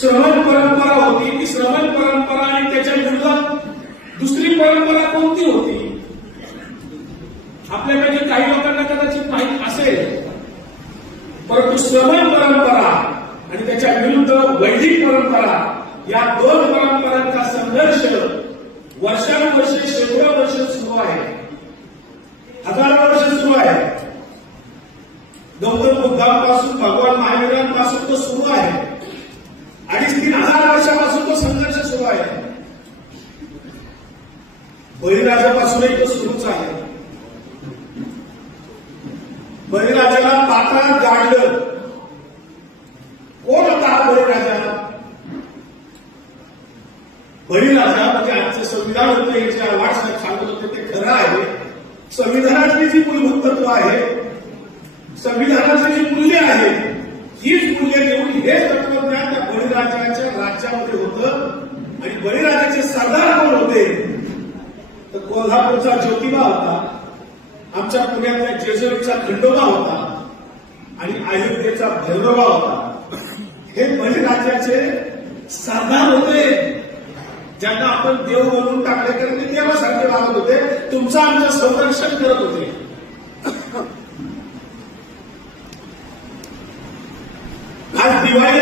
श्रमण परंपरा होती. ती श्रमण परंपरा आणि त्याच्या विरोधात दुसरी परंपरा कोणती होती? आपल्यापैकी काही लोकांना कदाचित माहित असेल, परंतु श्रमण परंपरा आणि त्याच्या विरुद्ध वैदिक परंपरा या दोन परंपरांचा संघर्ष वर्षानुवर्षे शेकडो वर्ष सुरू आहे, हजारो वर्ष सुरू आहे. गौतम बुद्धांपासून भगवान महावीरांपासून तो सुरू आहे. 2,500-3,000 वर्षापासून तो संघर्ष सुरू आहे. बळीराजापासूनही तो सुरूच आहे. बळीराजाला पाताळात गाडलं. कोण होता हा बळीराजा? बळीराजा म्हणजे आजचं संविधान होतं, हे जे आव्हाड साहेब सांगत होते ते खरं आहे. संविधानातली जी मूलभूत तत्व आहे, संविधानाची जी मूल्य आहेत, हीच मूल्य घेऊन हे तत्वज्ञान त्या बळीराजाच्या राज्यामध्ये होतं. आणि बळीराजाचे सरदार कोण होते? तर कोल्हापूरचा ज्योतिबा होता, आमच्या पुण्यातल्या जेजुरीचा खंडोबा होता आणि अयोध्येचा भैरवबा होता. हे बळीराजाचे सरदार होते, ज्यांना आपण देव बनवून टाकले, कारण ते देवासारखे वागत होते, तुमचं आमचं संरक्षण करत होते. आज दिवाळी